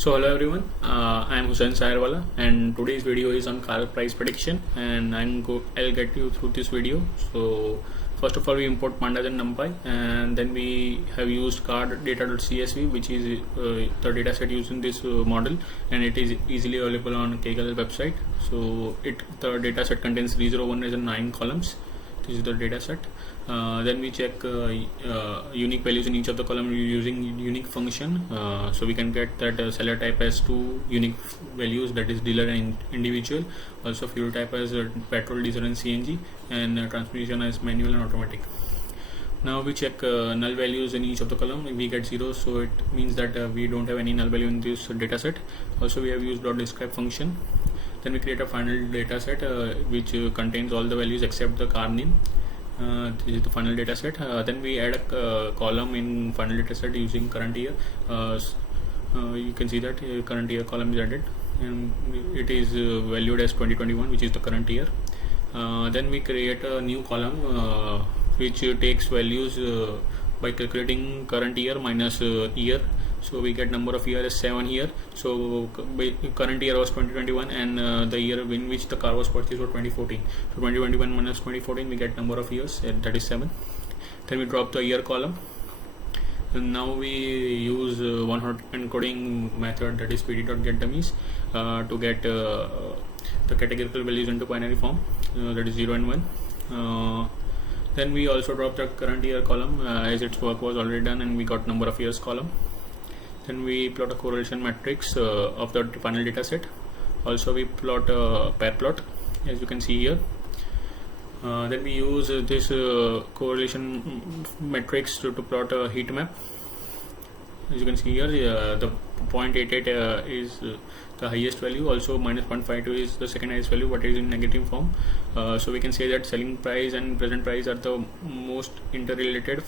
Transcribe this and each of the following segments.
So hello everyone, I am Hussain Sayarwala and today's video is on car price prediction and I'll get you through this video. So first of all we import pandas and numpy, and then we have used cardData.csv, which is the dataset used in this model, and it is easily available on Kaggle website. So the dataset contains 301 and 9 columns. This is the dataset. Then we check unique values in each of the column using unique function. So we can get that seller type as 2 unique values, that is dealer and individual. Also fuel type as petrol, diesel and CNG, and transmission as manual and automatic. Now we check null values in each of the column. We get 0, so it means that we don't have any null value in this dataset. Also we have used .describe function. Then we create a final dataset which contains all the values except the car name. This is the final dataset. Then we add a column in final dataset using current year. You can see that current year column is added, and it is valued as 2021, which is the current year. Then we create a new column which takes values by calculating current year minus year. So we get number of year as 7 here. So current year was 2021 and the year in which the car was purchased was 2014. So 2021 minus 2014, we get number of years, that is 7. Then we drop the year column. And now we use one-hot encoding method, that is pd.getDummies, to get the categorical values into binary form, that is 0 and 1. Then we also drop the current year column as its work was already done, and we got number of years column. Then we plot a correlation matrix of the final data set. Also we plot a pair plot, as you can see here. Then we use this correlation matrix to plot a heat map. As you can see here, the 0.88 is the highest value. Also minus 0.52 is the second highest value, but it is in negative form. So we can say that selling price and present price are the most interrelated.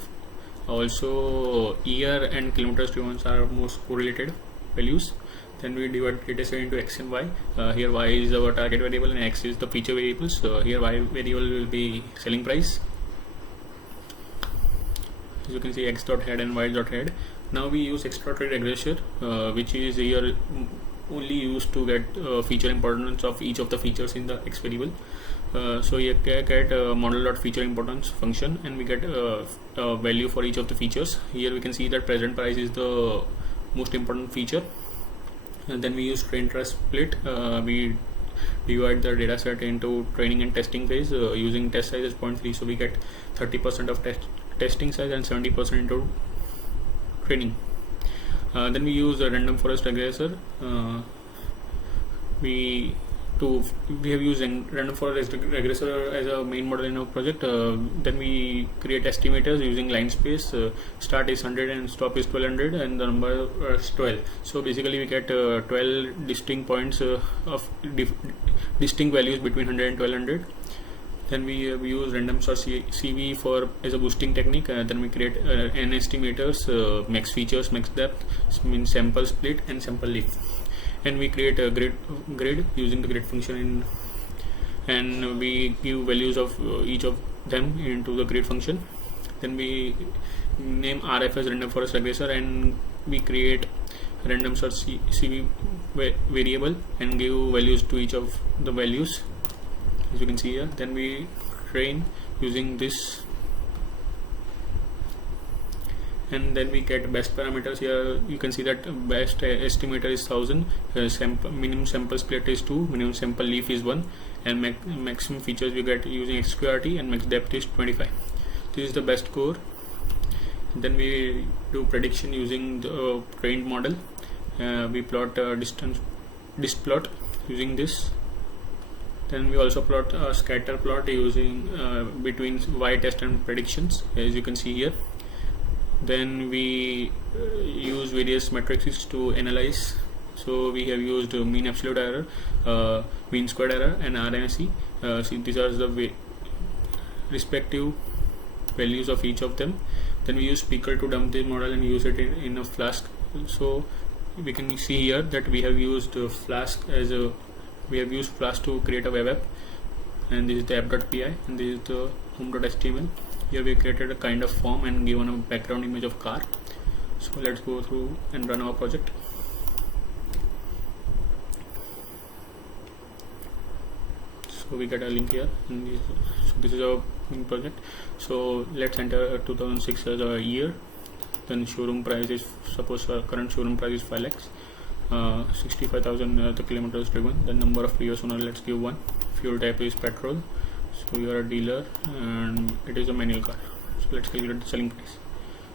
Also year and kilometers driven are most correlated values. Then we divide data set into x and y. Here y is our target variable and x is the feature variables. Here y variable will be selling price. As you can see, x dot head and y dot head. Now we use exploratory regressor, which is here only used to get feature importance of each of the features in the x variable. So you get model.feature importance function, and we get a value for each of the features. Here we can see that present price is the most important feature. And then we use train trace split. We divide the data set into training and testing phase using test size as 0.3. So we get 30% of testing size and 70% into training. Then we use a random forest regressor. We have used random forest regressor as a main model in our project. Then we create estimators using line space. Start is 100 and stop is 1200, and the number is 12. So basically we get 12 distinct points of distinct values between 100 and 1200. Then we use random source CV as a boosting technique. Then we create n estimators, max features, max depth, means sample split and sample leaf. And we create a grid using the grid function and we give values of each of them into the grid function. Then we name RF as random forest regressor, and we create random source CV variable and give values to each of the values, as you can see here. Then we train using this, and then we get best parameters. Here you can see that best estimator is 1000, minimum sample split is 2, minimum sample leaf is 1, and maximum features we get using XQRT, and max depth is 25. This is the best score. Then we do prediction using the trained model. We plot dist plot using this. Then we also plot a scatter plot using between y test and predictions, as you can see here. Then we use various matrices to analyze. So we have used mean absolute error, mean squared error, and RMSE. See, these are the respective values of each of them. Then we use Pickle to dump the model and use it in a Flask. So we can see here that we have used Flask to create a web app, and this is the app.py, and this is the home.html. Here we created a kind of form and given a background image of car. So let's go through and run our project. So we get a link here, and so this is our project. So let's enter 2006 as a year. Then showroom price is, suppose current showroom price is 5 lakhs. 65,000 the kilometers driven. The number of previous owner, let's give 1. Fuel type is petrol. So you are a dealer and it is a manual car. So let's calculate the selling price.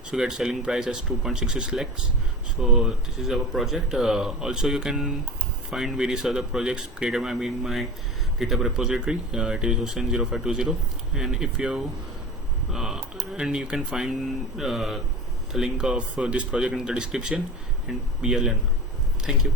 So you get selling price as 2.66 lakhs. So this is our project. Also you can find various other projects created by me in my GitHub repository. It is Hussain0520, and if you and you can find the link of this project in the description and be a learner. Thank you.